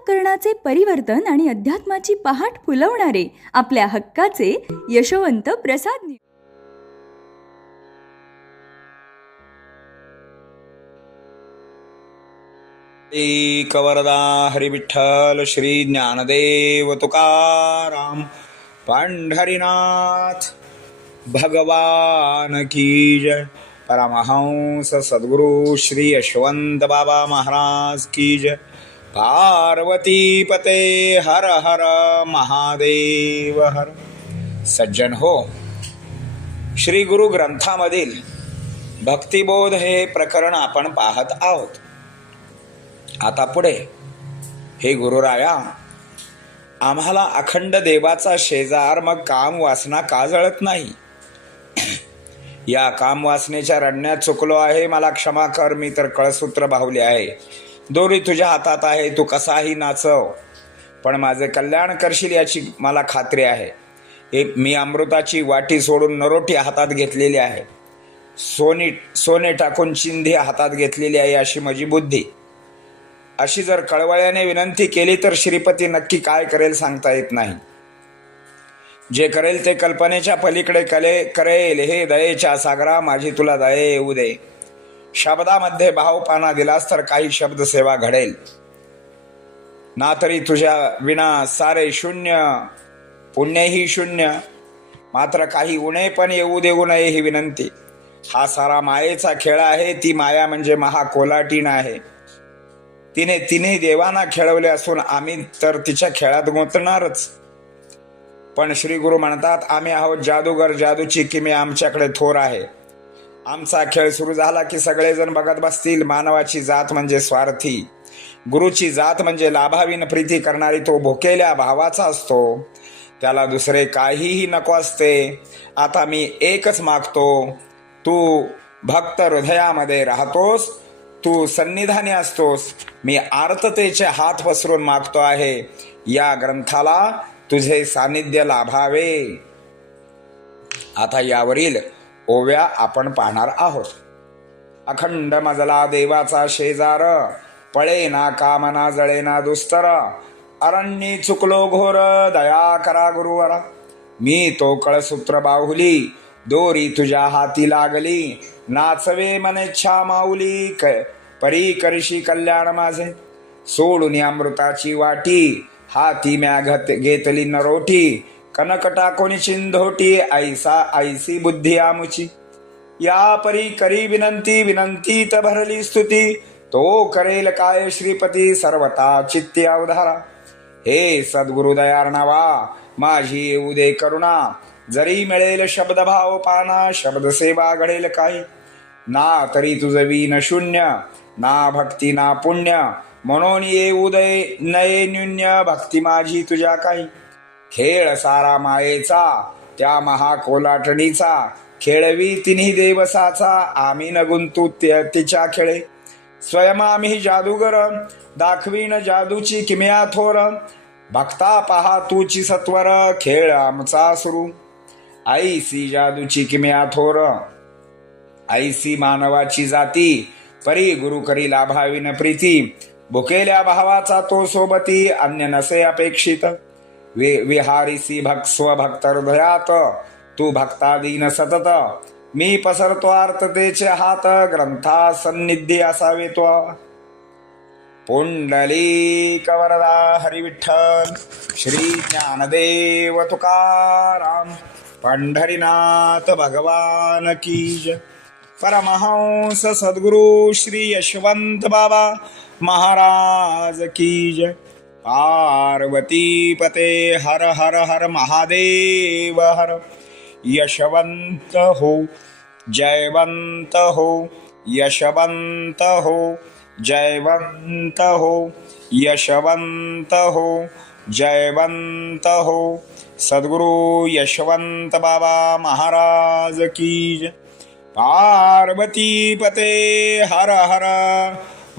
अंतःकरणाचे परिवर्तन आणि अध्यात्माची पहाट फुलवणारे आपल्या हक्काचे यशवंत प्रसाद एक वरदा हरी विठ्ठल श्री ज्ञानदेव तुकाराम पंढरीनाथ भगवान की जय। परमहंस सद्गुरु श्री यशवंत बाबा महाराज की जय। पार्वती पते हर हर महादेव हर। सज्जन हो, श्री गुरु ग्रंथामधील भक्तिबोध हे प्रकरण आपण पाहत आहोत। आता पुढे, हे गुरुराया, आम्हाला अखंड देवाचा शेजार मग काम वासना का जळत नाही? या काम वासनेच्या रडण्यात चुकलो आहे, मला क्षमा कर, मी तर कळसूत्र बाहुले आहे। दोरी तुझ्या हातात आहे, तू कसाही नाचव, पण माझे कल्याण करशील याची मला खात्री आहे। मी अमृताची वाटी सोडून नरोटी हातात घेतलेली आहे, सोने टाकून चिंधी हातात घेतलेली आहे अशी माझी बुद्धी। अशी जर कळवळ्याने विनंती केली तर श्रीपती नक्की काय करेल सांगता येत नाही। जे करेल ते कल्पनेच्या पलीकडे करेल। हे दयेच्या सागरा, माझी तुला दये येऊ दे। शब्दामध्ये भावपाना दिलास तर काही शब्द सेवा घडेल, ना तरी तुझ्या विना सारे शून्य, पुण्यही शून्य। मात्र काही उणे पण येऊ देऊ नये ही विनंती। हा सारा मायेचा खेळ आहे। ती माया म्हणजे महाकोलाटीन आहे। तिने तिन्ही देवांना खेळवले असून आम्ही तर तिच्या खेळात गुंतणारच। पण श्री गुरु म्हणतात, आम्ही आहोत जादूगर, जादूची किमी आमच्याकडे थोर आहे। आमचा खेळ सुरू झाला की सगळेजण बघत बसतील। मानवाची जात म्हणजे स्वार्थी, गुरुची जात म्हणजे लाभावीन प्रीती करणारी। तो भुकेल्या भावाचा असतो, त्याला दुसरे काहीही नको असते। आता मी एकच मागतो, तू भक्त हृदयामध्ये राहतोस, तू सन्निधानी असतोस। मी आर्ततेचे हात पसरून मागतो आहे, या ग्रंथाला तुझे सानिध्य लाभावे। आता यावरील ओव्या आपण पाहणार आहोत। अखंड मजला देवाचा शेजार, पळे ना कामना जळे ना दुस्तर। अरण्यी चुकलो घोर, दया करा गुरुवरा। मी तो कळसूत्र बाहुली, दोरी तुझ्या हाती लागली। नाचवे मनेच्छा माऊली, परी करशी कल्याण माझे। सोडून अमृताची वाटी, हाती म्या घेतली नरोटी। कनक टाकोनी चिंधोटी, ऐसी बुद्धी आमुची। या परी करी विनंती, विनंतीत भरली स्तुती। तो करेल काय श्रीपती, सर्वता चित्ती अवधारा। हे सद्गुरु दयार्णवा, माझी येऊ दे करुणा। जरी मिळेल शब्द भाव पाना, शब्द सेवा घडेल काही। ना तरी तुझ विन शून्य, ना भक्ती ना पुण्य। म्हणून येऊ दे नये न्यून्य, भक्ती माझी तुझ्या काही। खेळ सारा मायेचा, त्या महाकोलाटणीचा। खेळवी तिन्ही देवसाचा, आम्ही न गुंतू तिच्या खेळे। स्वयं आम्ही जादूगर, दाखवीन जादूची किमया थोर। भक्ता पहा तूची सत्वर, खेळ आमचा सुरू। ऐसी जादूची किमया थोर, ऐसी मानवाची जाती। परी गुरु करी लाभाविन प्रीती, भुकेल्या भावाचा तो सोबती। अन्य नसे अपेक्षित, विहारिसी स्वभक्त हृदयात। तू भक्तादीन सतत, मी पसरतो आर्ततेचे हात। ग्रंथा सन्निधी असावे तो। पुंडलिक वरदा हरी विठ्ठल श्री ज्ञानदेव तुकाराम पंढरीनाथ भगवान की जय। परमहंस सद्गुरु श्री यशवंत बाबा महाराज की जय। पार्वती पते हर हर हर महादेव हर। यशवंत हो, जयवंत हो, यशवंत हो, जयवंत हो, यशवंत हो, जयवंत हो। सद्गुरु यशवंत बाबा महाराज की जय। पार्वती पते हर हर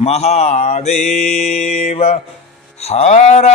महादेव हर।